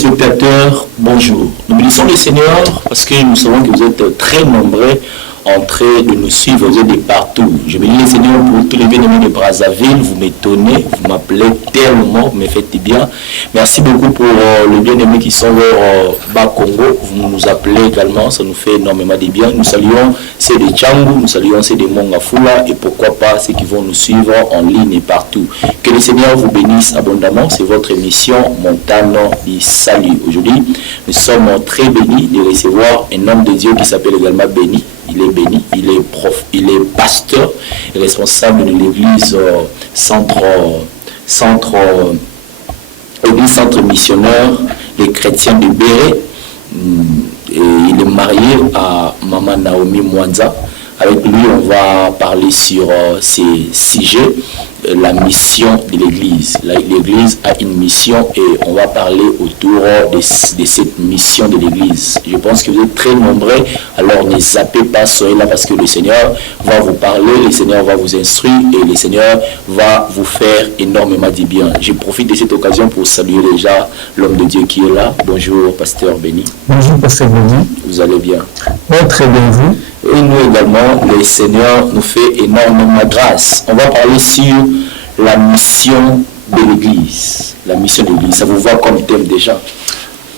téléspectateurs, bonjour. Nous bénissons le Seigneur parce que nous savons que vous êtes très nombreux en train de nous suivre, vous êtes de partout. Je bénis le Seigneur pour tous les bien-aimés de Brazzaville, vous m'étonnez, vous m'appelez tellement, vous me faites bien. Merci beaucoup pour les bien-aimés qui sont vers Bas-Congo, vous nous appelez également, ça nous fait énormément de bien. Nous saluons ceux de Tchangou, nous saluons ceux de Mongafula et pourquoi pas ceux qui vont nous suivre en ligne et partout. Que le Seigneur vous bénisse abondamment, c'est votre émission Montano du Salut. Aujourd'hui, nous sommes très bénis de recevoir un homme de Dieu qui s'appelle également Béni. Il est béni, il est pasteur, responsable de l'église centre missionnaire des chrétiens de Béré. Et il est marié à Maman Naomi Mwanza. Avec lui, on va parler sur ces sujets, la mission de l'église. L'église a une mission et on va parler autour de cette mission de l'église. Je pense que vous êtes très nombreux, alors ne zappez pas, soyez là parce que le Seigneur va vous parler, le Seigneur va vous instruire et le Seigneur va vous faire énormément du bien. Je profite de cette occasion pour saluer déjà l'homme de Dieu qui est là. Bonjour, pasteur Béni. Bonjour, pasteur Béni. Vous allez bien? Oui, très bien, vous. Et nous également, le Seigneur nous fait énormément grâce. On va parler sur la mission de l'Église. La mission de l'Église, ça vous va comme thème déjà?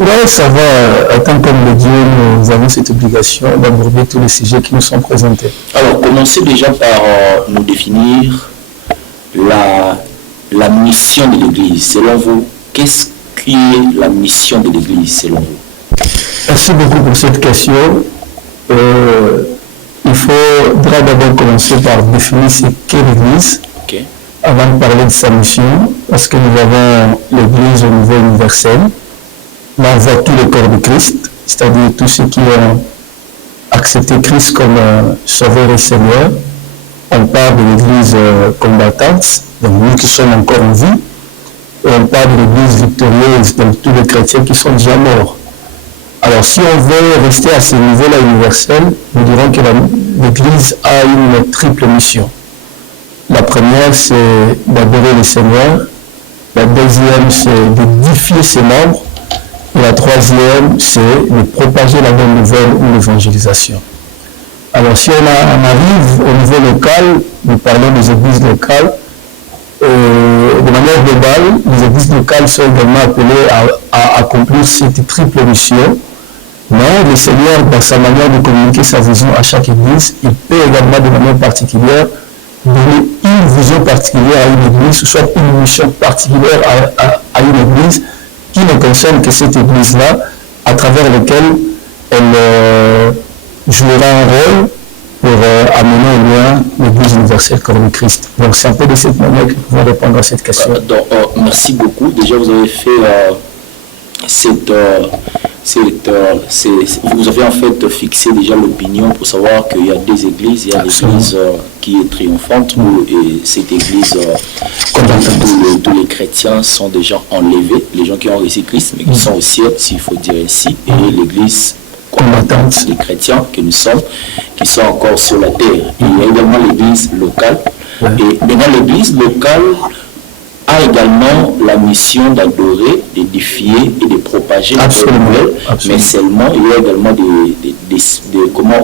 Oui, ça va. En tant qu'homme de Dieu, nous avons cette obligation d'aborder tous les sujets qui nous sont présentés. Alors, commencez déjà par nous définir la mission de l'Église. Selon vous, qu'est-ce qui est la mission de l'Église selon vous? Merci beaucoup pour cette question. Il faudra d'abord commencer par définir ce qu'est l'Église, avant de parler de sa mission, parce que nous avons l'Église au niveau universel. Là, on voit tous les corps de Christ, c'est-à-dire tous ceux qui ont accepté Christ comme Sauveur et Seigneur. On parle de l'Église combattante, donc nous qui sommes encore en vie, et on parle de l'Église victorieuse, donc tous les chrétiens qui sont déjà morts. Alors, si on veut rester à ce niveau-là universel, nous dirons que l'Église a une triple mission. La première, c'est d'adorer le Seigneur. La deuxième, c'est d'édifier ses membres. Et la troisième, c'est de propager la bonne nouvelle ou l'évangélisation. Alors, si on arrive au niveau local, nous parlons des églises locales. De manière globale, les églises locales sont également appelées à accomplir cette triple mission. Mais le Seigneur, dans sa manière de communiquer sa vision à chaque église, il peut également de manière particulière donner une vision particulière à une église, soit une mission particulière à une église qui ne concerne que cette église-là, à travers laquelle elle jouera un rôle pour amener au loin l'église universelle comme le Christ. Donc c'est un peu de cette manière que nous pouvons répondre à cette question. Merci beaucoup. Déjà, vous avez fait vous avez en fait fixé déjà l'opinion pour savoir qu'il y a des églises. Il y a l'église qui est triomphante et cette église, comme tous les chrétiens sont déjà enlevés, les gens qui ont reçu Christ, mais qui sont au ciel, s'il faut dire ainsi, et l'église combattante des chrétiens que nous sommes, qui sont encore sur la terre. Et il y a également l'église locale. Et maintenant, l'église locale a également la mission d'adorer, d'édifier et de propager la bonne nouvelle, mais seulement il y a également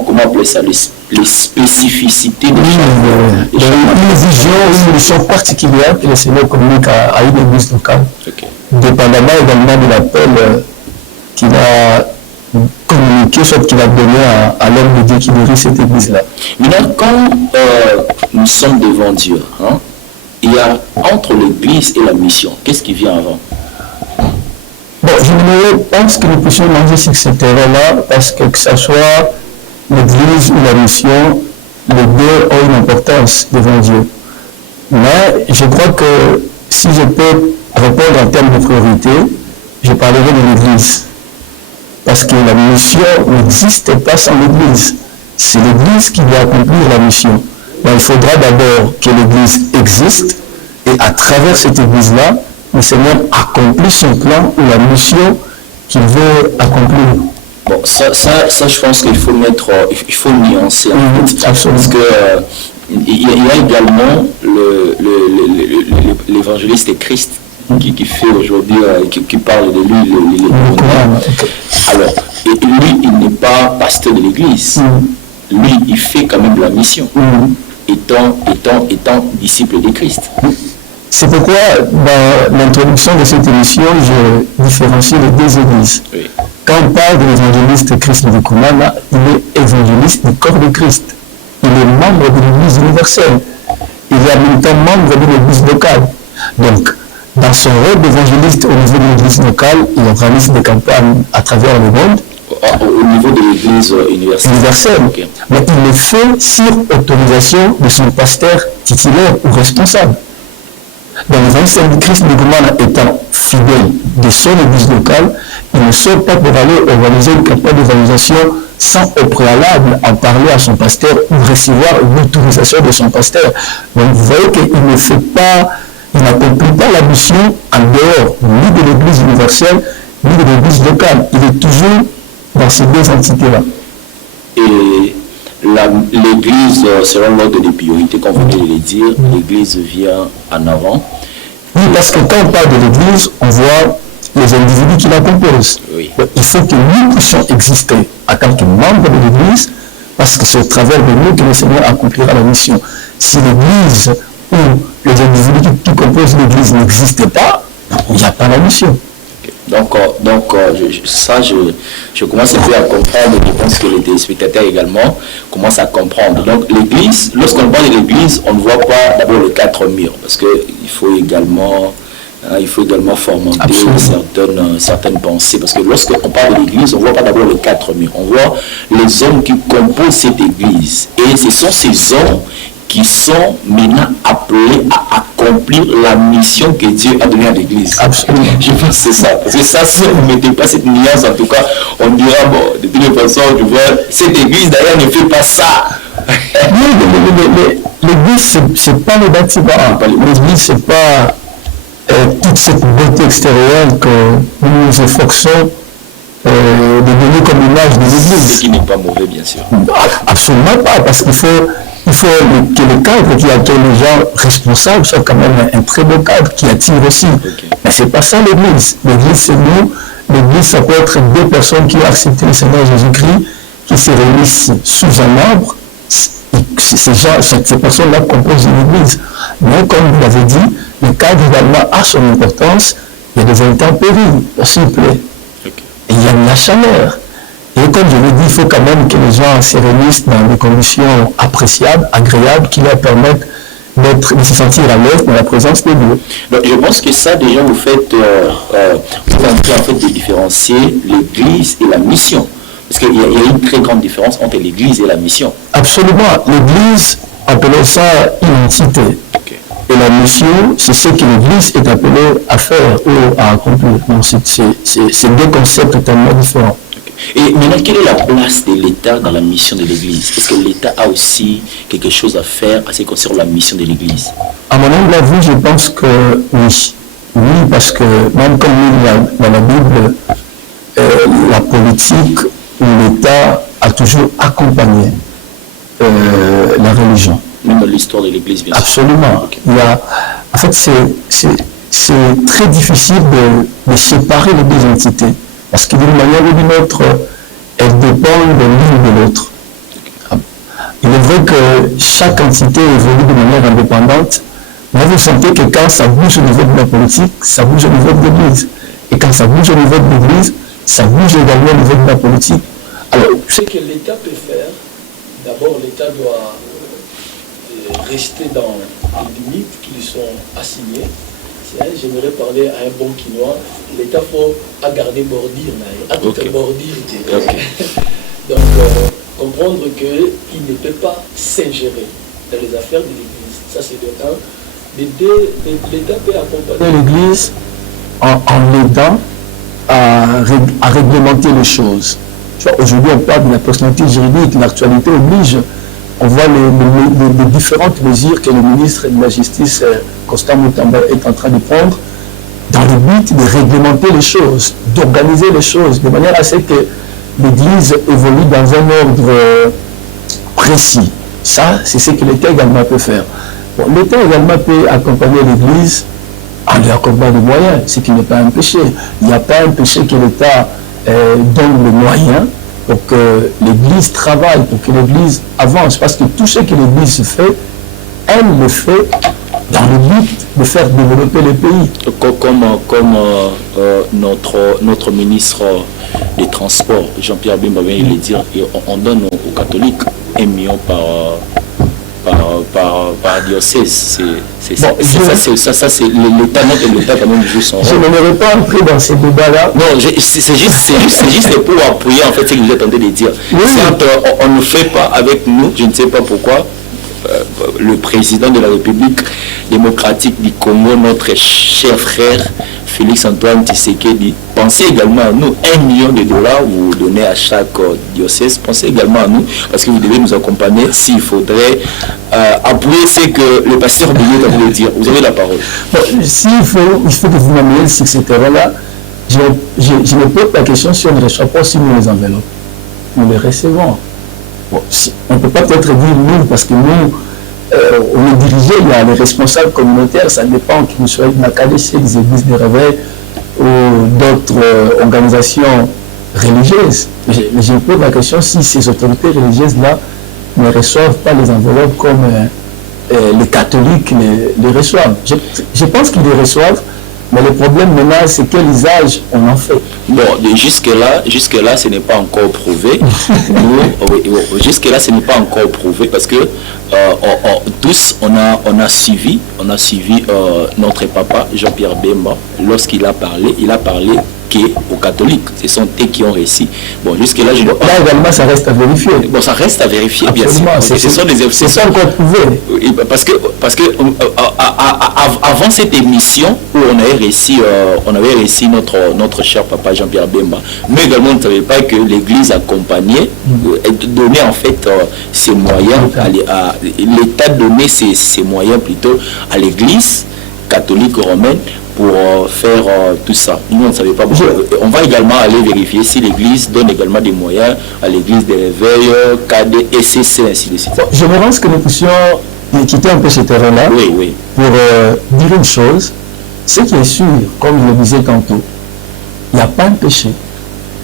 comment appeler ça, les spécificités de chaque une vision, une mission particulière que le Seigneur communique à une église locale, dépendamment également de l'appel qu'il a communiqué, soit qu'il a donné à l'homme de Dieu qui dirige cette église-là. Maintenant, quand nous sommes devant Dieu, il y a entre l'église et la mission, qu'est-ce qui vient avant? Bon, je pense que nous puissions manger sur ce terrain-là parce que ce soit l'église ou la mission, les deux ont une importance devant Dieu. Mais je crois que si je peux répondre en termes de priorité, je parlerai de l'église. Parce que la mission n'existe pas sans l'église. C'est l'église qui doit accomplir la mission. Mais il faudra d'abord que l'église existe et à travers cette église-là, le Seigneur accomplit son plan ou la mission qu'il veut accomplir. Bon, ça, je pense qu'il faut il faut nuancer. Parce que il y a également l'évangéliste Christ qui fait aujourd'hui, qui parle de lui, Okay. Alors, et lui, il n'est pas pasteur de l'église. Lui, il fait quand même la mission, étant disciple de Christ. C'est pourquoi, dans l'introduction de cette émission, je différencie les deux églises. Oui. Quand on parle de l'évangéliste Christ Ndikumana, il est évangéliste du corps de Christ. Il est membre de l'église universelle. Il est en même temps membre de l'église locale. Donc, dans son rôle d'évangéliste au niveau de l'église locale, il organise des campagnes à travers le monde. Au niveau de l'église universelle. Okay. Mais il le fait sur autorisation de son pasteur titulaire ou responsable. Dans l'évangéliste Christ Ndikumana étant fidèle de son église locale, il ne sort pas pour aller organiser une campagne d'évangélisation sans au préalable en parler à son pasteur ou recevoir l'autorisation de son pasteur. Donc vous voyez qu'il ne fait pas, il n'accomplit pas la mission en dehors ni de l'église universelle ni de l'église locale. Il est toujours dans ces deux entités-là. Et l'église, selon l'ordre des priorités qu'on venait de le dire, l'église vient en avant. Oui, parce que quand on parle de l'église, on voit les individus qui la composent. Oui. Donc, il faut que nous puissions exister en tant que membres de l'église, parce que c'est au travers de nous que le Seigneur accomplira la mission. Si l'église ou les individus qui composent l'église n'existaient pas, il n'y a pas la mission. Donc je commence un peu à comprendre, et je pense que les téléspectateurs également commencent à comprendre. Donc l'église, lorsqu'on parle de l'église, on ne voit pas d'abord les quatre murs, parce qu'il faut également fomenter certaines pensées, parce que lorsqu'on parle de l'église, on ne voit pas d'abord les quatre murs, on voit les hommes qui composent cette église, et ce sont ces hommes qui sont maintenant appelés à accomplir la mission que Dieu a donnée à l'église. Absolument. Je pense que c'est ça. Parce que ça, si vous ne mettez pas cette nuance, en tout cas, on dira, bon, de toute façon, je vois, cette église d'ailleurs ne fait pas ça. L'église, c'est pas le bâtiment. L'église, c'est pas toute cette beauté extérieure que nous nous efforçons de donner comme image de l'église. Ce qui n'est pas mauvais, bien sûr. Absolument pas, parce qu'il faut que le cadre qui accueille les gens responsables soit quand même un très beau cadre qui attire aussi. Okay. Mais c'est pas ça l'église. L'église, c'est nous. L'église, ça peut être deux personnes qui ont accepté le Seigneur Jésus-Christ, qui se réunissent sous un arbre. Ces personnes-là composent une église. Mais comme vous l'avez dit, le cadre également a son importance. Il y a des intempéries, s'il vous plaît. Okay. Et il y a de la chaleur. Et comme je l'ai dit, il faut quand même que les gens se réunissent dans des conditions appréciables, agréables, qui leur permettent de se sentir à l'aise dans la présence de Dieu. Donc, je pense que ça, déjà, vous faites en fait de différencier l'église et la mission. Parce qu'il y a une très grande différence entre l'église et la mission. Absolument. L'église, appelons ça une entité. Okay. Et la mission, c'est ce que l'église est appelée à faire ou à accomplir. Donc, c'est deux concepts totalement différents. Et maintenant, quelle est la place de l'État dans la mission de l'Église? Est-ce que l'État a aussi quelque chose à faire à ce qui concerne la mission de l'Église? À mon humble avis, je pense que oui. Oui, parce que même comme dans la Bible, la politique ou l'État a toujours accompagné la religion. Même dans l'histoire de l'Église, bien sûr. Absolument. Okay. En fait, c'est très difficile de séparer les deux entités. Parce que d'une manière ou d'une autre, elles dépendent de l'une de l'autre. Il est vrai que chaque entité évolue de manière indépendante, mais vous sentez que quand ça bouge au niveau de la politique, ça bouge au niveau de l'Église. Et quand ça bouge au niveau de l'Église, ça bouge également au niveau de la politique. Alors, ce que l'État peut faire, d'abord l'État doit rester dans les limites qui lui sont assignées. J'aimerais parler à un bon Quinois. L'État faut à garder bordure, à toute bordure. Okay. Donc, comprendre qu'il ne peut pas s'ingérer dans les affaires de l'Église. Ça, c'est de un. Mais deux, l'État peut accompagner l'Église en l'aidant à réglementer les choses. Aujourd'hui, on parle de la personnalité juridique. L'actualité oblige. On voit les différentes mesures que le ministre de la Justice, Constant Mutamba, est en train de prendre dans le but de réglementer les choses, d'organiser les choses, de manière à ce que l'Église évolue dans un ordre précis. Ça, c'est ce que l'État également peut faire. Bon, l'État également peut accompagner l'Église en lui accordant des moyens, ce qui n'est pas un péché. Il n'y a pas un péché que l'État donne les moyens pour que l'Église travaille, pour que l'Église avance. Parce que tout ce que l'Église fait, elle le fait dans le but de faire développer le pays. Comme notre ministre des Transports, Jean-Pierre Bemba, vient de le dire, on donne aux catholiques 1 million par diocèse. Ça, c'est l'État, l'État quand même joue son rôle. Je n'aimerais pas entrer dans ces débats-là. Non, c'est juste pour appuyer en fait ce que vous êtes en train de dire. Oui. On ne fait pas avec nous, je ne sais pas pourquoi, le président de la République démocratique du Congo, notre cher frère Félix-Antoine Tshisekedi, pensez également à nous. 1 million de dollars vous donnez à chaque diocèse, pensez également à nous, parce que vous devez nous accompagner s'il faudrait appuyer ce que le pasteur Béni est en train de dire. Vous avez la parole. Bon, il faut que vous m'amenez sur ce terrain-là. Je me pose la question si on ne reçoit pas aussi nous les enveloppes. Nous les recevons. Bon, on ne peut pas peut-être dire nous, parce que nous, on est dirigé, il y a les responsables communautaires, ça dépend qu'ils soient de la KDC, des églises de réveil ou d'autres organisations religieuses. Mais je me pose la question si ces autorités religieuses-là ne reçoivent pas les enveloppes comme les catholiques les reçoivent. Je pense qu'ils les reçoivent, mais le problème maintenant, c'est quel usage on en fait. Bon, jusque-là, ce n'est pas encore prouvé. Jusque-là, ce n'est pas encore prouvé parce que tous, on a suivi notre papa Jean-Pierre Bemba. Lorsqu'il a parlé aux catholiques. Ce sont eux qui ont réussi. Bon, jusque-là, je ne pas... Là également, ça reste à vérifier. Bon, ça reste à vérifier, absolument, bien sûr. C'est ça encore prouvé. Parce que avant cette émission où on avait réussi notre cher papa Jean-Pierre Bemba, mais également on ne savait pas que l'Église accompagnait, donnait en fait ses moyens, l'État donnait ses moyens plutôt à l'Église catholique romaine pour faire tout ça. Nous, on ne savait pas. On va également aller vérifier si l'Église donne également des moyens à l'Église des réveils, KD, SCC, ainsi de suite. Je me pense que nous puissions quitter un peu ce terrain-là pour dire une chose. Ce qui est sûr, comme je le disais tantôt, il n'y a pas un péché,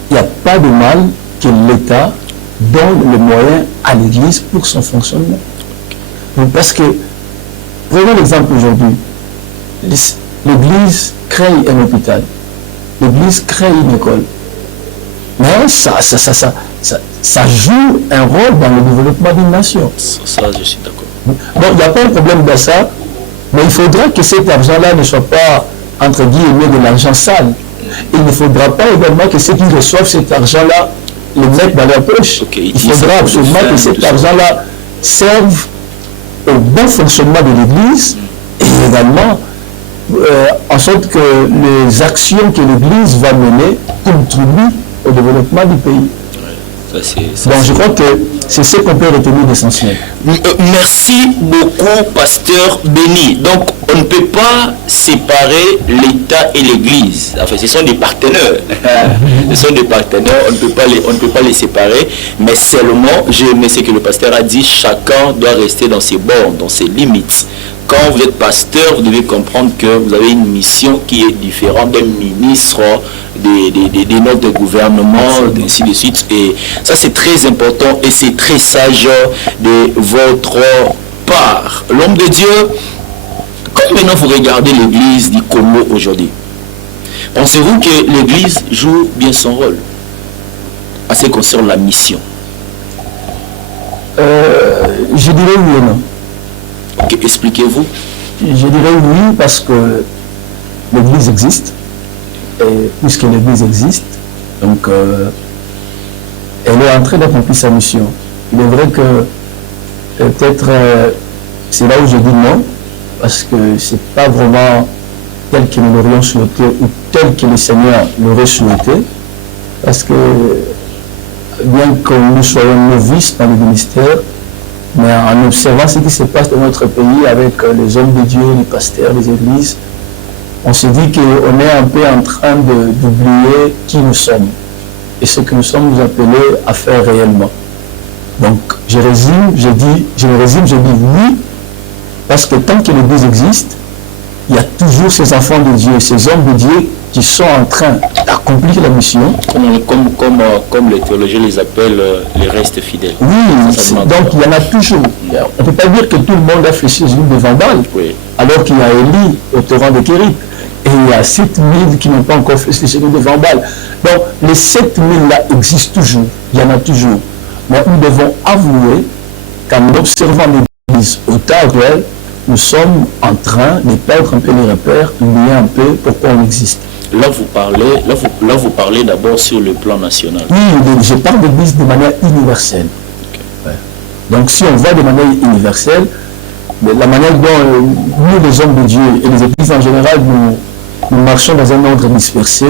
il n'y a pas de mal que l'État donne le moyen à l'Église pour son fonctionnement. Parce que, prenons l'exemple aujourd'hui, l'Église crée un hôpital, l'Église crée une école. Mais ça joue un rôle dans le développement d'une nation. Ça, je suis d'accord. Donc, il n'y a pas un problème de ça, mais il faudra que cet argent-là ne soit pas, entre guillemets, de l'argent sale. Il ne faudra pas également que ceux qui reçoivent cet argent-là le mettent dans leur poche. Il faudra absolument que cet argent-là serve au bon fonctionnement de l'Église et également en sorte que les actions que l'Église va mener contribuent au développement du pays. Donc je crois que c'est ce qu'on peut retenir d'essentiel. Merci beaucoup, pasteur Béni. Donc on ne peut pas séparer l'État et l'Église. Enfin, ce sont des partenaires. Ce sont des partenaires, on ne peut pas les séparer. Mais seulement, j'ai aimé ce que le pasteur a dit, chacun doit rester dans ses bornes, dans ses limites. Quand vous êtes pasteur, vous devez comprendre que vous avez une mission qui est différente d'un ministre, des notes de gouvernement, ainsi de suite. Et ça, c'est très important et c'est très sage de votre part. L'homme de Dieu, quand maintenant vous regardez l'église du Congo aujourd'hui, pensez-vous que l'église joue bien son rôle à ce qui concerne la mission? Je dirais oui et non. Ok, expliquez-vous. Je dirais oui parce que l'église existe. Et puisque l'église existe, donc elle est en train d'accomplir sa mission. Il est vrai que peut-être c'est là où je dis non, parce que c'est pas vraiment tel que nous l'aurions souhaité ou tel que le Seigneur l'aurait souhaité, parce que bien que nous soyons novices dans le ministère, mais en observant ce qui se passe dans notre pays avec les hommes de Dieu, les pasteurs, les églises, on se dit qu'on est un peu en train d'oublier qui nous sommes et ce que nous sommes appelés à faire réellement. Donc, je me résume, je dis oui, parce que tant que l'Église existe, il y a toujours ces enfants de Dieu, ces hommes de Dieu qui sont en train d'accomplir accomplir la mission. Comme les théologiens les appellent les restes fidèles. Oui, donc il y en a toujours. On ne peut pas dire que tout le monde a fléchi les genoux devant Baal, alors qu'il y a Élie au torrent de Kérit. Et il y a 7000 qui n'ont pas encore fléchi les genoux devant Baal. Donc les 7000 là existent toujours. Il y en a toujours. Mais nous devons avouer qu'en observant l'Église au temps actuel, nous sommes en train de perdre un peu les repères, oublier un peu pourquoi on existe. Là, vous parlez d'abord sur le plan national. Oui, je parle d'Église de manière universelle. Okay. Ouais. Donc, si on va de manière universelle, la manière dont nous, les hommes de Dieu et les Églises en général, nous marchons dans un ordre dispersé,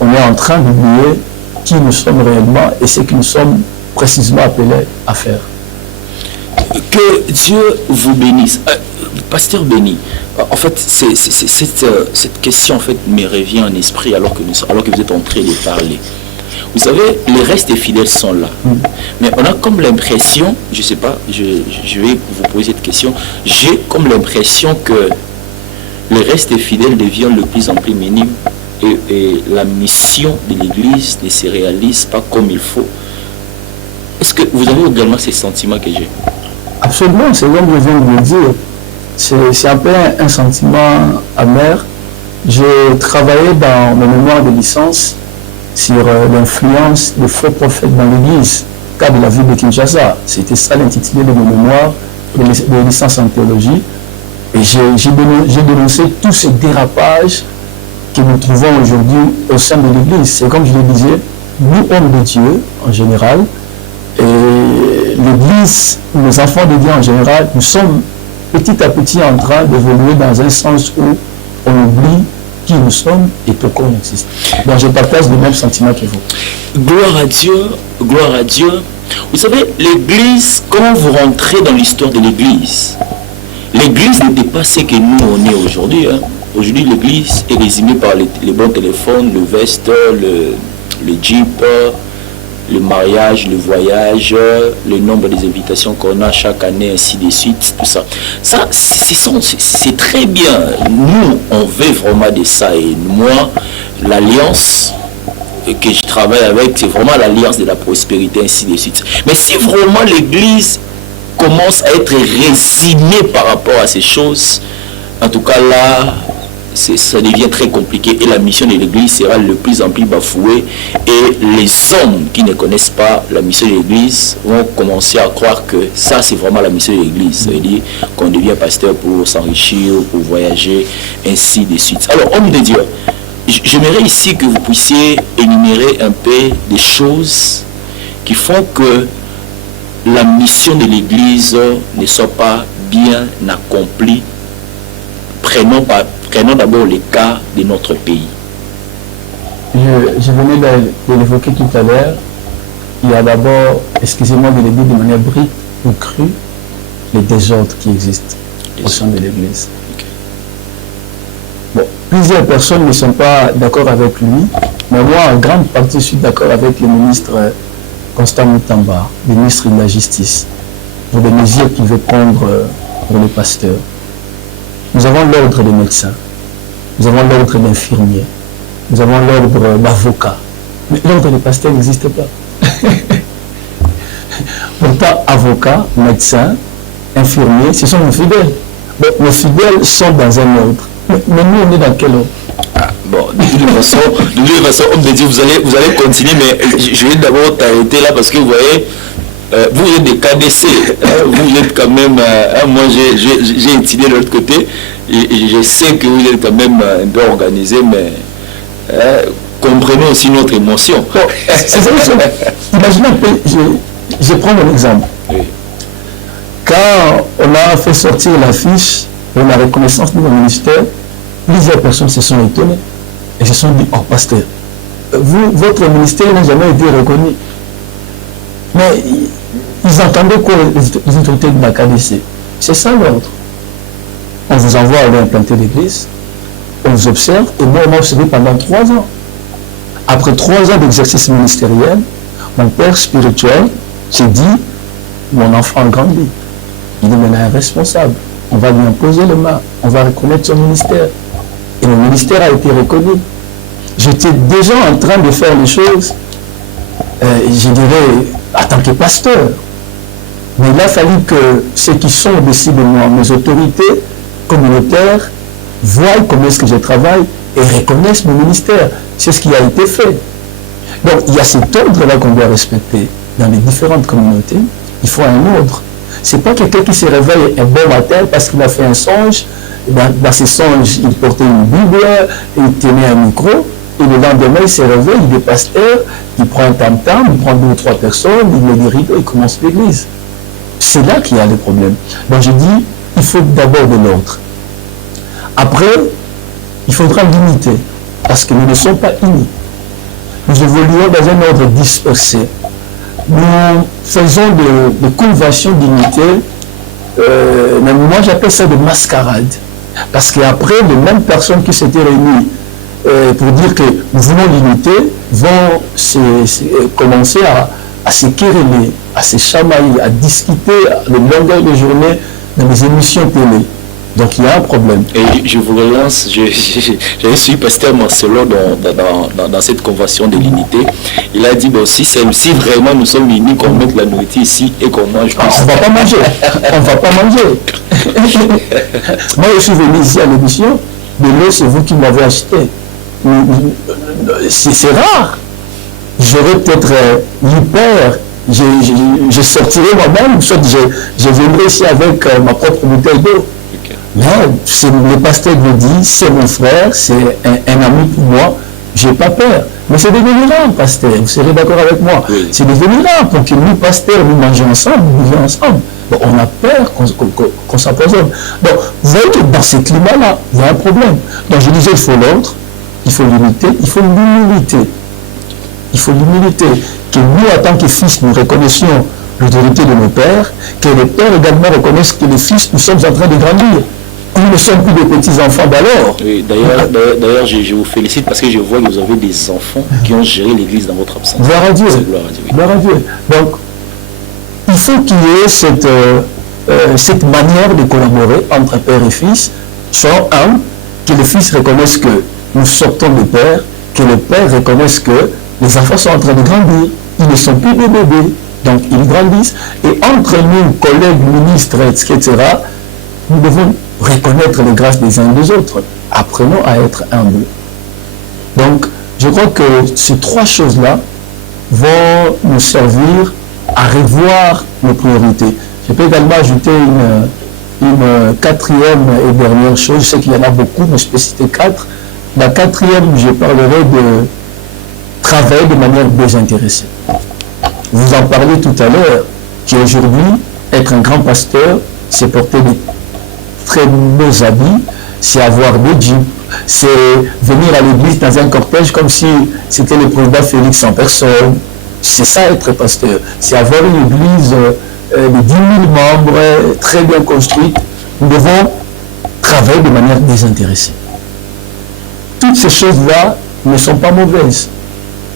on est en train d'oublier qui nous sommes réellement et ce que nous sommes précisément appelés à faire. Que Dieu vous bénisse. Pasteur Béni, en fait, cette question en fait, me revient en esprit alors que vous êtes en train de parler. Vous savez, les restes fidèles sont là. Mais on a comme l'impression, je ne sais pas, je vais vous poser cette question, j'ai comme l'impression que les restes fidèles deviennent de plus en plus minimes et la mission de l'Église ne se réalise pas comme il faut. Est-ce que vous avez également ces sentiments que j'ai? Absolument, c'est comme je viens de le dire. C'est un peu un sentiment amer. J'ai travaillé dans mon mémoire de licence sur l'influence des faux prophètes dans l'Église, cas de la ville de Kinshasa. C'était ça l'intitulé de mon mémoire de licence en théologie. Et j'ai dénoncé tous ces dérapages que nous trouvons aujourd'hui au sein de l'Église. C'est comme je le disais, nous, hommes de Dieu, en général, et l'Église, les enfants de Dieu en général, nous sommes petit à petit en train d'évoluer dans un sens où on oublie qui nous sommes et pourquoi on existe. Donc je partage le même sentiment que vous. Gloire à Dieu, gloire à Dieu. Vous savez, l'Église, quand vous rentrez dans l'histoire de l'Église, l'Église n'était pas ce que nous on est aujourd'hui. Hein. Aujourd'hui, l'Église est résumée par les bons téléphones, le veste, le jeep, le mariage, le voyage, le nombre des invitations qu'on a chaque année, ainsi de suite, tout ça. Ça, c'est très bien. Nous, on veut vraiment de ça. Et moi, l'alliance que je travaille avec, c'est vraiment l'alliance de la prospérité, ainsi de suite. Mais si vraiment l'Église commence à être résignée par rapport à ces choses, en tout cas là, ça devient très compliqué et la mission de l'Église sera de plus en plus bafouée et les hommes qui ne connaissent pas la mission de l'Église vont commencer à croire que ça c'est vraiment la mission de l'Église. Ça veut dire qu'on devient pasteur pour s'enrichir, pour voyager, ainsi de suite. Alors, homme de Dieu, j'aimerais ici que vous puissiez énumérer un peu des choses qui font que la mission de l'Église ne soit pas bien accomplie. Prenons d'abord les cas de notre pays. Je venais de l'évoquer tout à l'heure. Il y a d'abord, excusez-moi de le dire de manière brute ou crue, les désordres qui existent au sein de l'Église. Okay. Bon, plusieurs personnes ne sont pas d'accord avec lui, mais moi, en grande partie, je suis d'accord avec le ministre Constant Mutamba, le ministre de la Justice, pour les mesures qu'il veut prendre pour les pasteurs. Nous avons l'ordre des médecins, nous avons l'ordre d'infirmiers, nous avons l'ordre d'avocats, mais l'ordre des pasteurs n'existe pas. Pourtant, avocats, médecins, infirmiers, ce sont nos fidèles. Bon, nos fidèles sont dans un ordre. Mais nous, on est dans quel ordre? Bon, de toute façon, homme de Dieu, vous allez continuer, mais je vais d'abord t'arrêter là parce que vous voyez, vous êtes des KDC, vous êtes quand même, moi j'ai étudié de l'autre côté, et je sais que vous êtes quand même un peu organisé, mais comprenez aussi notre émotion. Bon, imaginez un peu, je prends mon exemple. Oui. Quand on a fait sortir l'affiche pour la reconnaissance de mon ministère, plusieurs personnes se sont étonnées et se sont dit, oh pasteur, votre ministère n'a jamais été reconnu. Mais ils entendaient quoi les autorités de la KDC? C'est ça l'ordre. On vous envoie aller implanter l'église, on vous observe, et moi on m'a observé pendant 3 ans. Après 3 ans d'exercice ministériel, mon père spirituel s'est dit, mon enfant grandit, il est maintenant responsable, on va lui imposer les mains, on va reconnaître son ministère. Et le ministère a été reconnu. j'étais déjà en train de faire les choses, je dirais, en tant que pasteur. Mais il a fallu que ceux qui sont au-dessus de moi, mes autorités communautaires, voient comment est-ce que je travaille et reconnaissent mon ministère. C'est ce qui a été fait. Donc, il y a cet ordre-là qu'on doit respecter dans les différentes communautés. Il faut un ordre. Ce n'est pas quelqu'un qui se réveille un bon matin parce qu'il a fait un songe. Dans ses songes, il portait une Bible, il tenait un micro, et le lendemain, il se réveille, il est pasteur, il prend un tam-tam, il prend 2 ou 3 personnes, il met des rideaux, il commence l'église. C'est là qu'il y a le problème. Donc je dis, il faut d'abord de l'ordre. Après, il faudra l'unité, parce que nous ne sommes pas unis. Nous évoluons dans un ordre dispersé. Nous faisons des conventions d'unité, moi j'appelle ça de mascarade. Parce qu'après, les mêmes personnes qui s'étaient réunies pour dire que nous voulons l'unité vont commencer à se quereller, à se chamailler, à discuter le longueur de journée dans les émissions télé. Donc il y a un problème. Et je vous relance, j'ai suivi pasteur Marcelo dans cette convention de l'unité. Il a dit, bon, si vraiment nous sommes unis, qu'on mette la nourriture ici et qu'on mange. On ne va pas manger. On ne va pas manger. Moi, je suis venu ici à l'émission. De l'eau, c'est vous qui m'avez acheté. C'est rare. J'aurais peut-être eu peur. Je sortirai moi-même, soit je viendrai ici avec ma propre bouteille d'eau. Mais le pasteur me dit, c'est mon frère, c'est un ami pour moi, je n'ai pas peur. Mais c'est devenu rare, pasteur, vous serez d'accord avec moi. Oui. C'est devenu rare pour que nous, pasteurs, nous mangeons ensemble, nous vivions ensemble. Bon, on a peur qu'on s'empoisonne. Donc, vous voyez que dans ce climat-là, il y a un problème. Donc, je disais, il faut l'ordre, il faut l'unité, il faut l'humilité. Il faut l'humilité. Que nous, en tant que fils, nous reconnaissions l'autorité de nos pères, que les pères également reconnaissent que les fils, nous sommes en train de grandir. Nous ne sommes plus des petits-enfants d'alors. Oui, d'ailleurs, je vous félicite parce que je vois que vous avez des enfants qui ont géré l'église dans votre absence. Gloire à Dieu. Gloire à Dieu. Donc, il faut qu'il y ait cette manière de collaborer entre père et fils, soit que les fils reconnaissent que nous sortons de père, que les pères reconnaissent que les enfants sont en train de grandir. Ils ne sont plus des bébés, donc ils grandissent. Et entre nous, collègues, ministres, etc., nous devons reconnaître les grâces des uns et des autres. Apprenons à être humbles. Donc, je crois que ces 3 choses-là vont nous servir à revoir nos priorités. Je peux également ajouter une 4e et dernière chose. Je sais qu'il y en a beaucoup, mais je peux citer 4. La 4e, je parlerai de travailler de manière désintéressée. Vous en parlez tout à l'heure, qu'aujourd'hui, être un grand pasteur, c'est porter des très beaux habits, c'est avoir des jeeps, c'est venir à l'église dans un cortège comme si c'était le président Félix en personne. C'est ça être pasteur. C'est avoir une église de 10 000 membres, très bien construite. Nous devons travailler de manière désintéressée. Toutes ces choses-là ne sont pas mauvaises.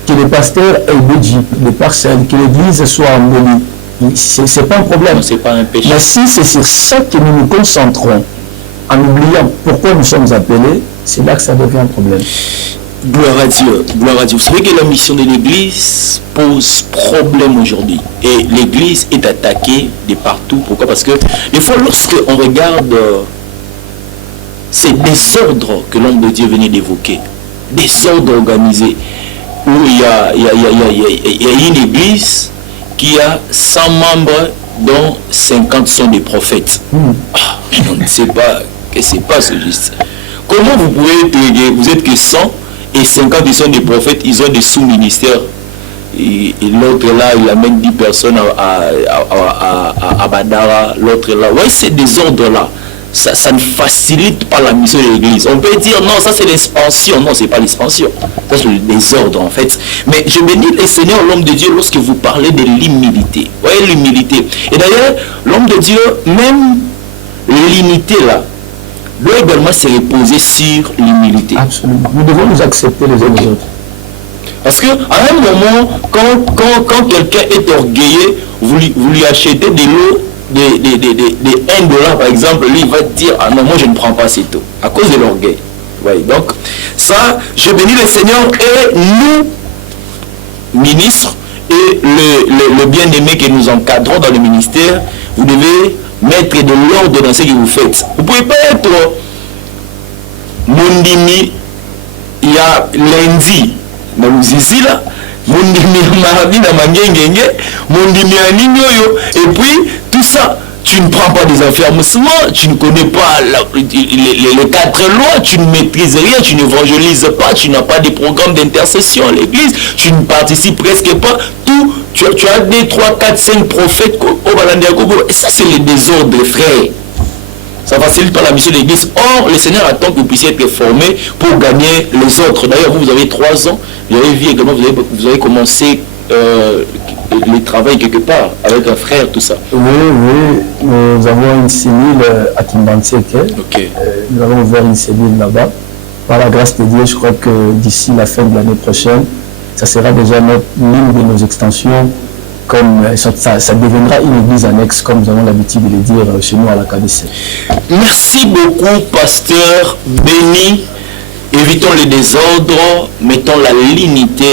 Que les pasteurs aient des jeeps, des parcelles, que l'église soit embellie. Ce n'est pas un problème. C'est pas un péché. Mais si c'est sur ça que nous nous concentrons, en oubliant pourquoi nous sommes appelés, c'est là que ça devient un problème. Gloire à Dieu, gloire à Dieu. Vous savez que la mission de l'église pose problème aujourd'hui. Et l'église est attaquée de partout. Pourquoi? Parce que des fois, lorsque on regarde ces désordres que l'homme de Dieu venait d'évoquer, désordres organisés, où il y a une église qui a 100 membres dont 50 sont des prophètes. On ne sait pas que c'est pas ce juste. Comment vous pouvez payer? Vous êtes que 100 et 50 ils sont des prophètes, ils ont des sous-ministères. Et l'autre là, il amène 10 personnes à Badara, l'autre là. Ouais, c'est des ordres là. Ça ne facilite pas la mission de l'église. On peut dire non, ça c'est l'expansion. Non, c'est pas l'expansion. Ça c'est le désordre en fait. Mais je bénis le Seigneur, l'homme de Dieu, lorsque vous parlez de l'humilité. Vous voyez l'humilité. Et d'ailleurs, l'homme de Dieu, même l'unité là, doit également se reposer sur l'humilité. Absolument. Nous devons nous accepter les uns les autres. Parce qu'à un moment, quand quelqu'un est orgueilleux, vous lui achetez de l'eau, des $1 par exemple, lui il va dire ah non, moi je ne prends pas cette eau à cause de l'orgueil. Oui, donc, ça, je bénis le Seigneur et nous, ministres, et le bien-aimé que nous encadrons dans le ministère, vous devez mettre de l'ordre dans ce que vous faites. Vous ne pouvez pas être Mondimi, il y a lundi, dans le zizi là, Mondimi mardi dans Mangengenge, Mondimi Aninyoyo, et puis tout ça. Tu ne prends pas des enfermissements, tu ne connais pas les 4 lois, tu ne maîtrises rien, tu n'évangélises pas, tu n'as pas de programme d'intercession à l'église, tu ne participes presque pas. Tout, tu as des 3, 4, 5 prophètes au Balandiakobo. Et ça, c'est le désordre, frère. Ça facilite pas la mission de l'église. Or, le Seigneur attend que vous puissiez être formés pour gagner les autres. D'ailleurs, vous avez 3 ans, vous avez vu également, vous avez commencé le travail quelque part avec un frère, tout ça. Oui, nous avons une cellule à Kimbanseke. Okay. Nous avons ouvert une cellule là-bas. Par la grâce de Dieu, je crois que d'ici la fin de l'année prochaine, ça sera déjà l'une de nos extensions. Comme ça deviendra une église annexe, comme nous avons l'habitude de le dire chez nous à la KDC. Merci beaucoup, pasteur béni. Évitons les désordres, mettons la dignité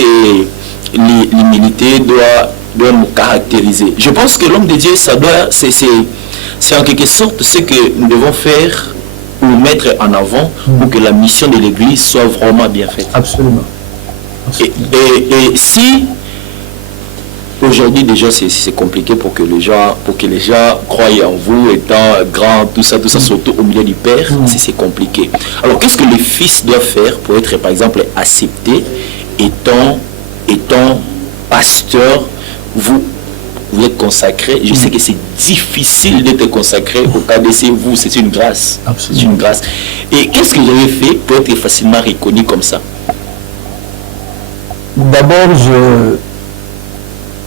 et l'humilité doit nous caractériser. Je pense que l'homme de Dieu, c'est en quelque sorte ce que nous devons faire ou mettre en avant pour que la mission de l'église soit vraiment bien faite. Absolument. Et si aujourd'hui déjà c'est compliqué pour que les gens croient en vous, étant grand, tout ça surtout au milieu du Père, c'est compliqué. Alors qu'est-ce que le Fils doit faire pour être par exemple accepté étant pasteur? Vous êtes consacré. Je sais que c'est difficile d'être consacré au KDC. Vous, c'est une grâce. C'est une grâce. Et qu'est-ce que vous avez fait pour être facilement reconnu comme ça? D'abord, je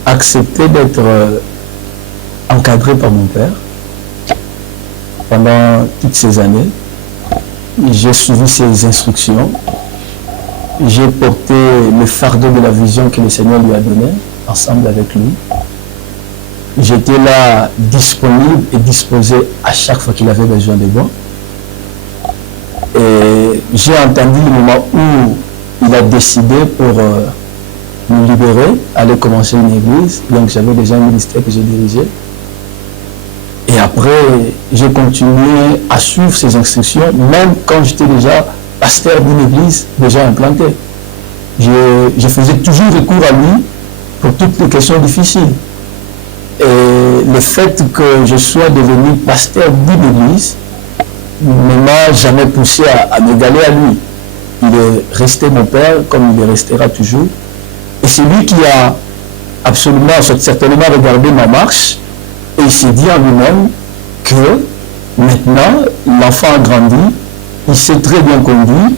acceptais d'être encadré par mon père pendant toutes ces années. J'ai suivi ses instructions. J'ai porté le fardeau de la vision que le Seigneur lui a donnée, ensemble avec lui. J'étais là, disponible et disposé à chaque fois qu'il avait besoin de moi. Et j'ai entendu le moment où il a décidé pour me libérer, aller commencer une église. Donc j'avais déjà un ministère que j'ai dirigé. Et après, j'ai continué à suivre ses instructions, même quand j'étais déjà pasteur d'une église déjà implantée. Je faisais toujours recours à lui pour toutes les questions difficiles. Et le fait que je sois devenu pasteur d'une église ne m'a jamais poussé à m'égaler à lui. Il est resté mon père comme il le restera toujours. Et c'est lui qui a absolument, certainement regardé ma marche et il s'est dit en lui-même que maintenant l'enfant a grandi, il s'est très bien conduit,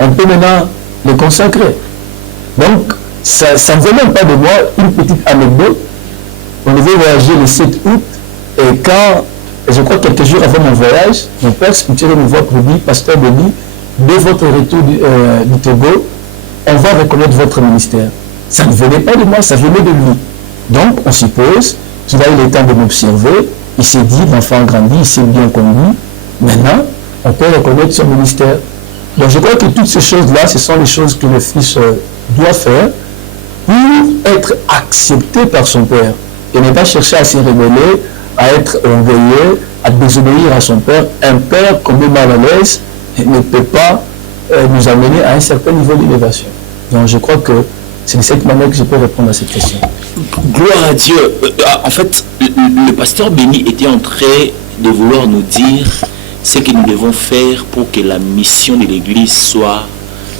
on peut maintenant le consacrer. Donc, ça ne venait même pas de moi. Une petite anecdote. On devait voyager le 7 août et quand, je crois quelques jours avant mon voyage, mon père spirituel me voit pour dire, pasteur Denis, dès votre retour du Togo, on va reconnaître votre ministère. Ça ne venait pas de moi, ça venait de lui. Donc, on suppose qu'il a eu le temps de m'observer, il s'est dit, l'enfant grandit, il s'est bien conduit, maintenant, on peut reconnaître son ministère. Donc je crois que toutes ces choses-là, ce sont les choses que le Fils doit faire pour être accepté par son Père. Et ne pas chercher à se rebeller, à être orgueilleux, à désobéir à son Père. Un Père, comme est mal à l'aise, ne peut pas nous amener à un certain niveau d'élévation. Donc je crois que c'est de cette manière que je peux répondre à cette question. Gloire à Dieu. En fait, le pasteur Béni était en train de vouloir nous dire ce que nous devons faire pour que la mission de l'Église soit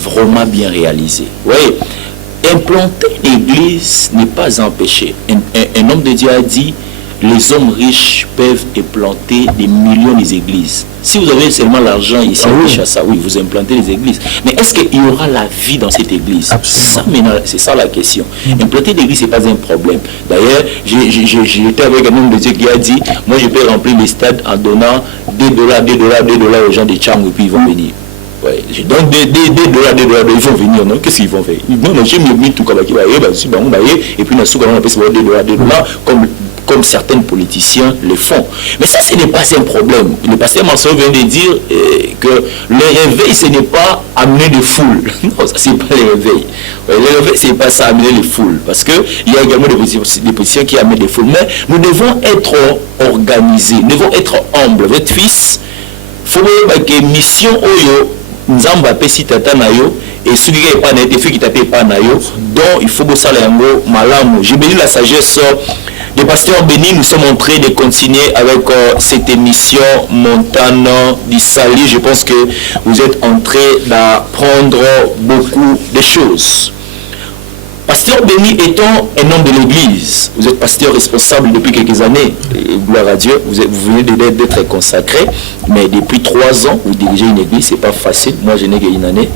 vraiment bien réalisée. Oui, implanter l'Église n'est pas un péché. Un homme de Dieu a dit, les hommes riches peuvent implanter des millions d'églises. Si vous avez seulement l'argent ici à Kinshasa, oui, vous implantez les églises. Mais est-ce qu'il y aura la vie dans cette église? C'est ça la question. Implanter l'église, ce n'est pas un problème. D'ailleurs, j'étais avec un homme de Dieu qui a dit, moi je peux remplir les stades en donnant $2 aux gens de Tchang et puis ils vont venir. Ouais, je donne des $2, ils vont venir, non? Qu'est-ce qu'ils vont faire? Non, j'ai mis tout comme ça, et puis on a $2, comme comme certains politiciens le font. Mais ça, ce n'est pas un problème. Le pasteur Marcel vient de dire que le réveil, ce n'est pas amener des foules. Non, ça, c'est pas le réveil. Le réveil, ce n'est pas ça, amener les foules. Parce qu'il y a également des politiciens qui amènent des foules. Mais nous devons être organisés, nous devons être humbles. Votre fils, il faut que la mission, Nzamba pesi tata na yo et celui qui n'est pas naïf, qui t'a pas naïf, donc il faut que ça l'aille malamu. J'ai béni la sagesse des pasteurs bénis. Nous sommes en train de continuer avec cette émission Montana du Sali. Je pense que vous êtes en train d'apprendre beaucoup de choses. Pasteur Béni étant un homme de l'église, vous êtes pasteur responsable depuis quelques années, gloire à Dieu, vous venez d'être consacré, mais depuis 3 ans, vous dirigez une église, c'est pas facile. Moi, je n'ai qu'une année.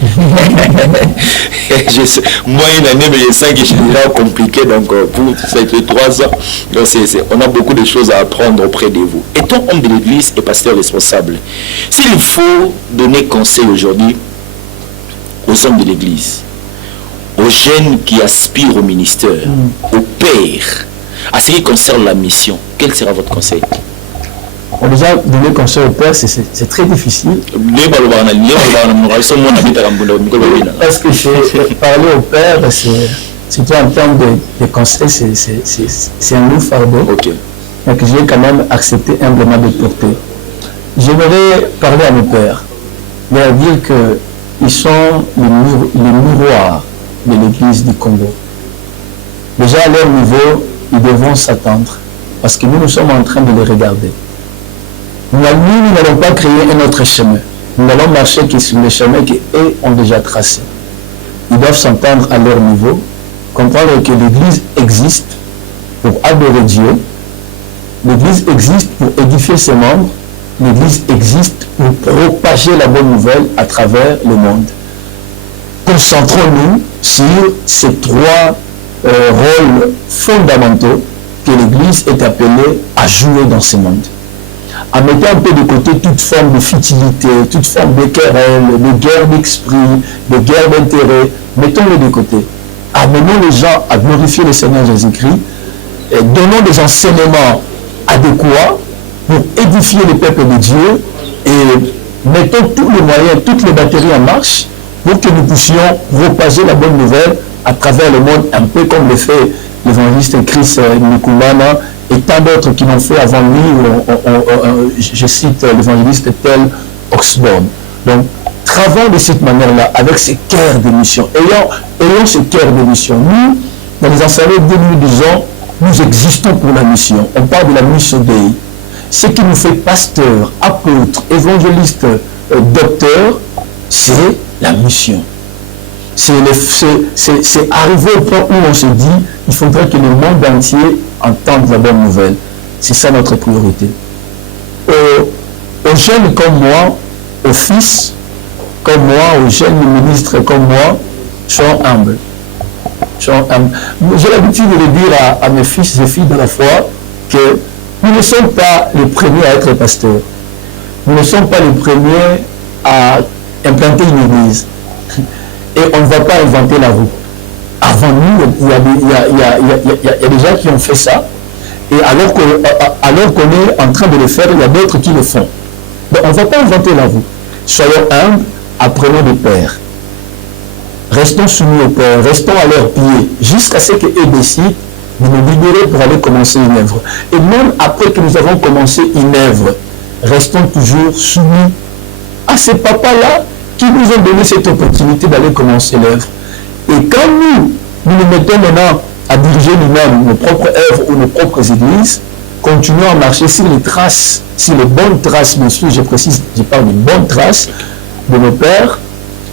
Moi, une année, mais je sens que c'est déjà compliqué, donc pour ces 3 ans, donc on a beaucoup de choses à apprendre auprès de vous. Étant homme de l'église et pasteur responsable, s'il faut donner conseil aujourd'hui aux hommes de l'église, aux jeunes qui aspirent au ministère, aux pères, à ce qui concerne la mission, quel sera votre conseil? Déjà, donner conseil au père, c'est très difficile. Parce que parler au père, c'est en termes de conseil, c'est un lourd fardeau. Donc j'ai quand même accepté humblement de porter. J'aimerais parler à mes pères, leur dire qu'ils sont les miroirs de l'église du Congo. Déjà à leur niveau, ils devront s'attendre parce que nous sommes en train de les regarder. Nous n'allons pas créer un autre chemin. Nous allons marcher sur le chemin qu'eux ont déjà tracé. Ils doivent s'entendre à leur niveau, comprendre que l'église existe pour adorer Dieu, l'église existe pour édifier ses membres, l'église existe pour propager la bonne nouvelle à travers le monde. Concentrons-nous sur ces 3 rôles fondamentaux que l'Église est appelée à jouer dans ce monde. En mettant un peu de côté toute forme de futilité, toute forme de querelle, de guerre d'esprit, de guerre d'intérêt, mettons-les de côté. Amenons les gens à glorifier le Seigneur Jésus-Christ, et donnons des enseignements adéquats pour édifier le peuple de Dieu et mettons tous les moyens, toutes les batteries en marche pour que nous puissions propager la bonne nouvelle à travers le monde, un peu comme le fait l'évangéliste Chris Nikumana et tant d'autres qui l'ont fait avant lui. Je cite l'évangéliste Tel Oxborn. Donc, travaillons de cette manière-là, avec ce cœur de mission. Ayons ce cœur de mission. Nous, dans les enseignements de nous disons, nous existons pour la mission. On parle de la mission Dei. Ce qui nous fait pasteur, apôtre, évangéliste, docteur, c'est la mission. C'est arriver au point où on se dit il faudrait que le monde entier entende la bonne nouvelle. C'est ça notre priorité. Aux jeunes comme moi, aux fils comme moi, aux jeunes ministres comme moi, soyons humbles. J'ai l'habitude de le dire à mes fils et filles de la foi que nous ne sommes pas les premiers à être pasteurs. Nous ne sommes pas les premiers à implanter une église. Et on ne va pas inventer la roue. Avant nous, il y a des gens qui ont fait ça. Et alors qu'on est en train de le faire, il y a d'autres qui le font. Donc on ne va pas inventer la roue. Soyons humbles, apprenons des pères. Restons soumis aux pères, restons à leurs pieds, jusqu'à ce qu'eux décident de nous libérer pour aller commencer une œuvre. Et même après que nous avons commencé une œuvre, restons toujours soumis à ces papas-là qui nous ont donné cette opportunité d'aller commencer l'œuvre. Et quand nous nous mettons maintenant à diriger nous-mêmes nos propres œuvres ou nos propres églises, continuons à marcher sur les traces, sur les bonnes traces, bien sûr, je précise, je parle des bonnes traces de nos pères,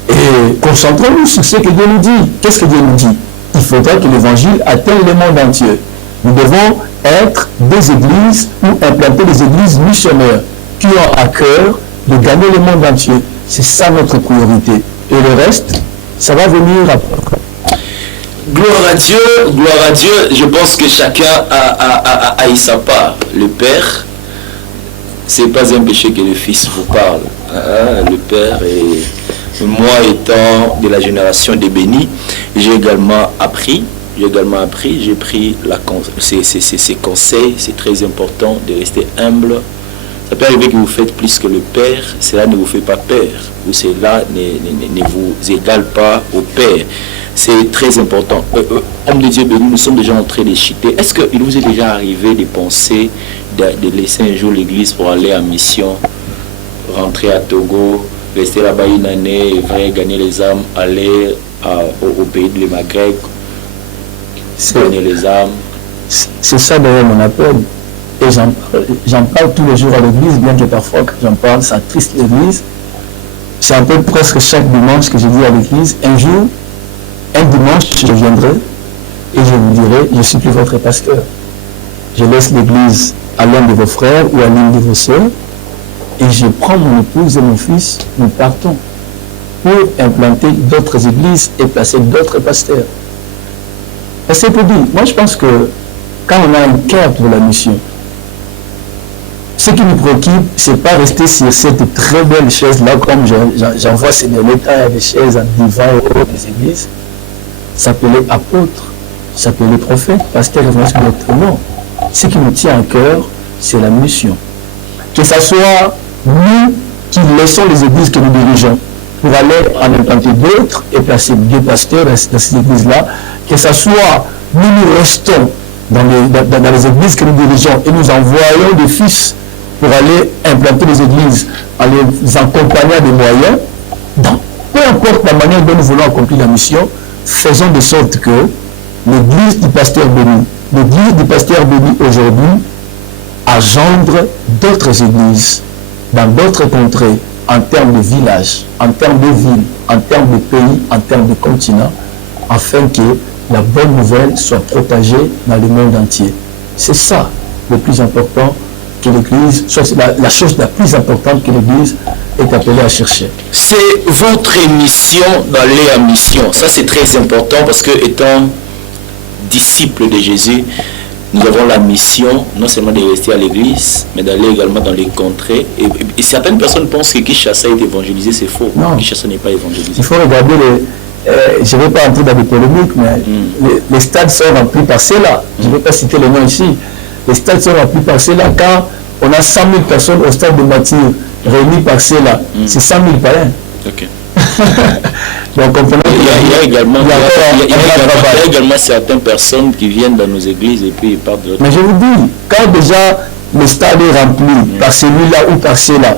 et concentrons-nous sur ce que Dieu nous dit. Qu'est-ce que Dieu nous dit? Il faudra que l'évangile atteigne le monde entier. Nous devons être des églises ou implanter des églises missionnaires qui ont à cœur de gagner le monde entier. C'est ça notre priorité. Et le reste, ça va venir après. Gloire à Dieu, gloire à Dieu. Je pense que chacun a sa part. Le Père, c'est pas un péché que le Fils vous parle. Le Père, et moi étant de la génération des bénis, j'ai également appris j'ai également appris, j'ai pris ces conseils, c'est très important de rester humble. Ça peut arriver que vous faites plus que le Père, cela ne vous fait pas peur, ou cela ne vous égale pas au Père. C'est très important. Homme de Dieu béni, nous sommes déjà en train de chuter. Est-ce qu'il vous est déjà arrivé de penser de laisser un jour l'église pour aller en mission, rentrer à Togo, rester là-bas une année, gagner les âmes, aller au pays de Maghreb, gagner les âmes? C'est ça d'ailleurs mon appel. Et j'en parle tous les jours à l'église, bien que parfois quand j'en parle, ça attriste l'église. C'est un peu presque chaque dimanche que je dis à l'église, un jour, un dimanche, je viendrai et je vous dirai, je ne suis plus votre pasteur. Je laisse l'église à l'un de vos frères ou à l'une de vos soeurs et je prends mon épouse et mon fils, nous partons pour implanter d'autres églises et placer d'autres pasteurs. Parce que pour dire, moi je pense que quand on a un cœur pour la mission, ce qui nous préoccupe, ce n'est pas rester sur cette très belle chaise-là, comme j'en vois ces derniers temps, il y a des chaises en divan et autres des églises, s'appeler apôtre, s'appeler prophète, pasteur, non. Ce qui nous tient à cœur, c'est la mission. Que ce soit nous qui laissons les églises que nous dirigeons pour aller en implanter d'autres et placer deux pasteurs dans ces églises-là, que ce soit nous restons dans les églises que nous dirigeons et nous envoyons des fils pour aller implanter les églises en les accompagnant des moyens, peu importe la manière dont nous voulons accomplir la mission, faisons de sorte que l'église du pasteur béni, l'église du pasteur béni aujourd'hui, engendre d'autres églises dans d'autres contrées, en termes de villages, en termes de villes, en termes de pays, en termes de continents, afin que la bonne nouvelle soit propagée dans le monde entier. C'est ça le plus important que l'Église, soit la chose la plus importante que l'Église est appelée à chercher. C'est votre mission d'aller en mission. Ça c'est très important parce que étant disciple de Jésus, nous avons la mission non seulement de rester à l'église, mais d'aller également dans les contrées. Et certaines personnes pensent que Kinshasa est évangélisé, c'est faux. Non. Kinshasa n'est pas évangélisé. Il faut regarder je ne vais pas entrer dans des polémiques, mais les stades sont remplis par ceux-là. Je ne vais pas citer les noms ici. Les stades sont remplis par ceux-là. Quand on a 100 000 personnes au stade de Mathieu réunies par ceux-là, c'est 100 000 païens. Ok. Donc, comprenez il y a également certaines personnes qui viennent dans nos églises et puis ils partent de l'autre. Mais je vous dis, quand déjà le stade est rempli par celui-là ou par ceux-là,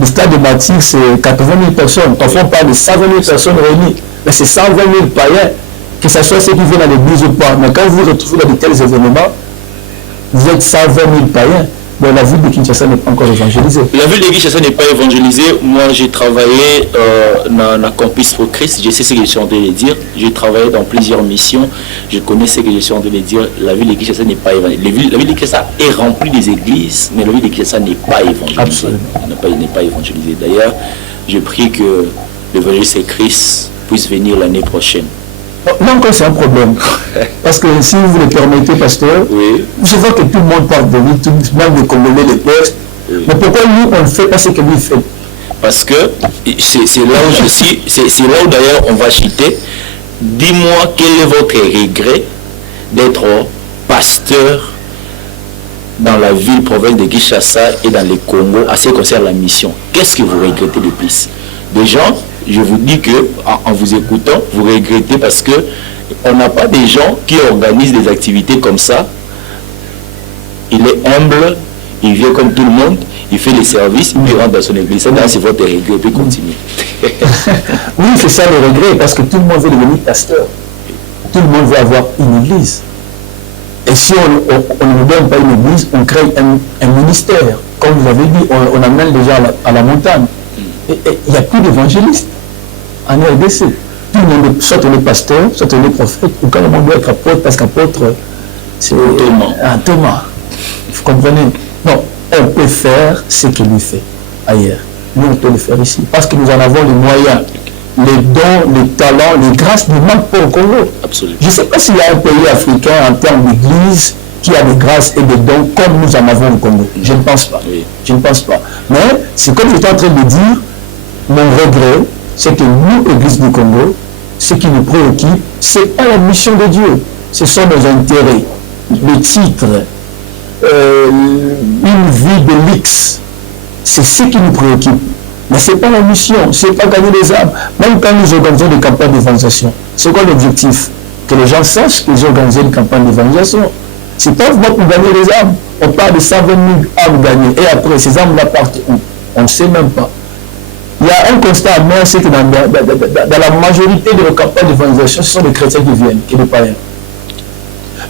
le stade de Mathieu, c'est 80 000 personnes. Parfois, on parle de 120 000 personnes réunies. Mais c'est 120 000 païens, que ce soit ceux qui viennent à l'église ou pas. Mais quand vous vous retrouvez dans de tels événements, vous êtes 120 000 païens. Mais la ville de Kinshasa n'est pas encore évangélisée. La ville de Kinshasa n'est pas évangélisée. Moi, j'ai travaillé dans la Campus pour Christ. Je sais ce que je suis en train de dire. J'ai travaillé dans plusieurs missions. Je connais ce que je suis en train de dire. La ville de Kinshasa n'est pas évangélisée. La ville de Kinshasa est remplie des églises, mais la ville de Kinshasa n'est pas évangélisée. Absolument. Elle n'est pas évangélisée. D'ailleurs, je prie que l'évangéliste Christ puisse venir l'année prochaine. Là encore, c'est un problème. Parce que si vous le permettez, pasteur, oui. Je vois que tout le monde parle de lui, même les Congolais, les postes. Oui. Mais pourquoi nous, on ne fait pas ce que lui fait? Parce que c'est là où je suis, c'est là où d'ailleurs on va chuter. Dis-moi quel est votre regret d'être pasteur dans la ville, province de Kinshasa et dans les Congo, à ce qui concerne la mission. Qu'est-ce que vous regrettez le plus? Déjà, je vous dis que en vous écoutant, vous regrettez parce que on n'a pas des gens qui organisent des activités comme ça. Il est humble, il vient comme tout le monde, il fait les services, il rentre dans son église. Ça, c'est votre regret, puis continue. Oui, c'est ça le regret, parce que tout le monde veut devenir pasteur. Tout le monde veut avoir une église. Et si on ne donne pas une église, on crée un ministère. Comme vous avez dit, on amène les gens à la montagne. Et il n'y a plus d'évangélistes en RDC. Tout le monde, soit on est pasteur, soit on est prophète, ou quand on doit être apôtre, parce qu'apôtre, c'est un Thomas. Vous comprenez? Non, on peut faire ce qu'il lui fait ailleurs. Nous, on peut le faire ici. Parce que nous en avons les moyens, les dons, les talents, les grâces ne manquent pas au Congo. Absolument. Je ne sais pas s'il y a un pays africain en termes d'église qui a des grâces et des dons comme nous en avons au Congo. Je ne pense pas. Oui. Je ne pense pas. Mais c'est comme j'étais en train de dire, mon regret, c'est que nous, Église du Congo, ce qui nous préoccupe, ce n'est pas la mission de Dieu. ce sont nos intérêts, le titre, une vie de luxe. C'est ce qui nous préoccupe. Mais ce n'est pas la mission, ce n'est pas gagner les âmes. Même quand nous organisons des campagnes d'évangélisation, c'est quoi l'objectif? Que les gens sachent qu'ils ont organisé une campagne d'évangélisation. C'est pas pour gagner les âmes. On parle de 120 000 âmes gagnées. Et après, ces âmes-là partent où? On ne sait même pas. Il y a un constat à moi, c'est que dans la majorité de nos campagnes d'évangélisation, ce sont les chrétiens qui viennent, qui sont les païens.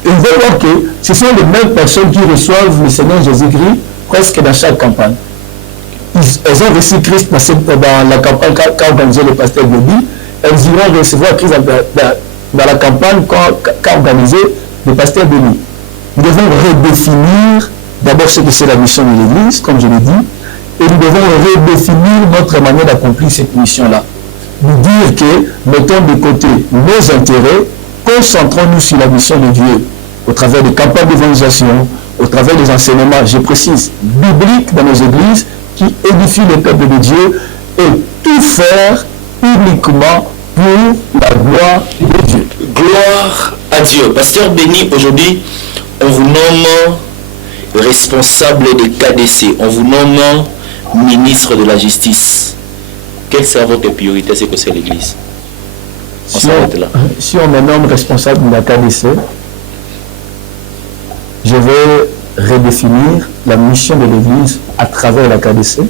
Et vous voyez voir que ce sont les mêmes personnes qui reçoivent le Seigneur Jésus-Christ presque dans chaque campagne. Elles ont reçu Christ dans la campagne qu'a organisé le pasteur Gobi. Elles iront recevoir Christ dans la campagne qu'a organisé le pasteur Béni. Nous devons redéfinir d'abord ce que c'est la mission de l'Église, comme je l'ai dit, et nous devons redéfinir notre manière d'accomplir cette mission-là. Nous dire que, mettons de côté nos intérêts, concentrons-nous sur la mission de Dieu, au travers des campagnes d'évangélisation, au travers des enseignements, je précise, bibliques dans nos églises, qui édifient le peuple de Dieu, et tout faire uniquement pour la gloire de Dieu. Gloire à Dieu. Pasteur Béni, aujourd'hui, on vous nomme responsable des KDC, on vous nomme ministre de la justice. Quelle sera votre priorité? C'est que c'est l'Église. Si on me nomme responsable de la KDC, je vais redéfinir la mission de l'Église à travers la KDC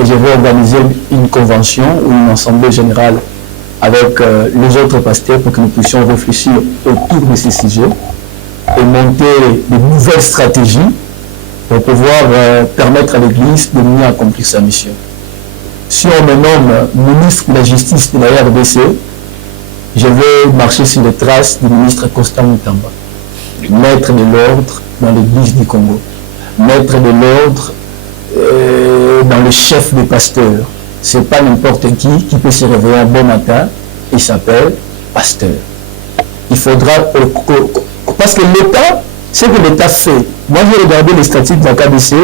et je vais organiser une convention ou une assemblée générale avec les autres pasteurs pour que nous puissions réfléchir autour de ces sujets et monter de nouvelles stratégies pour pouvoir permettre à l'Église de mieux accomplir sa mission. Si on me nomme ministre de la Justice de la RDC, je vais marcher sur les traces du ministre Constant Mutamba, maître de l'ordre dans l'Église du Congo, maître de l'ordre dans le chef des pasteurs. Ce n'est pas n'importe qui peut se réveiller un bon matin, il s'appelle pasteur. Il faudra... Parce que l'État, ce que l'État fait, moi j'ai regardé les statuts de la KDC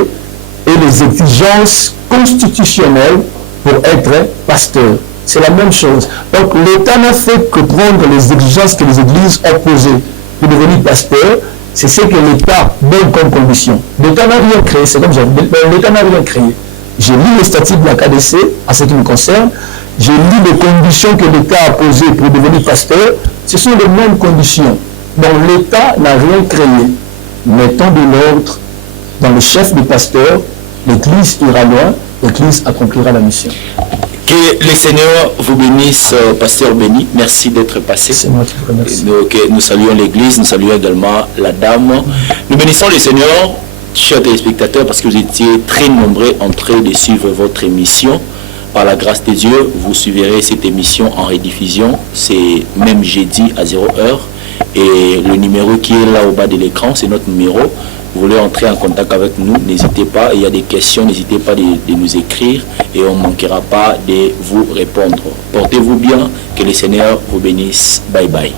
et les exigences constitutionnelles pour être pasteur. C'est la même chose. Donc l'État n'a fait que prendre les exigences que les églises ont posées pour devenir pasteur. C'est ce que l'État donne comme condition. L'État n'a rien créé, c'est comme ça. L'État n'a rien créé. J'ai lu les statuts de la KDC, à ce qui me concerne. J'ai lu les conditions que l'État a posées pour devenir pasteur. Ce sont les mêmes conditions. Donc l'État n'a rien créé. Mettons de l'ordre dans le chef des pasteurs, l'Église ira loin, l'Église accomplira la mission. Que le Seigneur vous bénisse, pasteur Béni. Merci d'être passé. C'est moi qui vous remercie. Nous saluons l'Église, nous saluons également la dame. Nous bénissons le Seigneur, chers téléspectateurs, parce que vous étiez très nombreux en train de suivre votre émission. Par la grâce de Dieu, vous suivrez cette émission en rediffusion. C'est même jeudi à 0h. Et le numéro qui est là au bas de l'écran, c'est notre numéro. Vous voulez entrer en contact avec nous, n'hésitez pas. Il y a des questions, n'hésitez pas de nous écrire et on ne manquera pas de vous répondre. Portez-vous bien, que le Seigneur vous bénisse. Bye bye.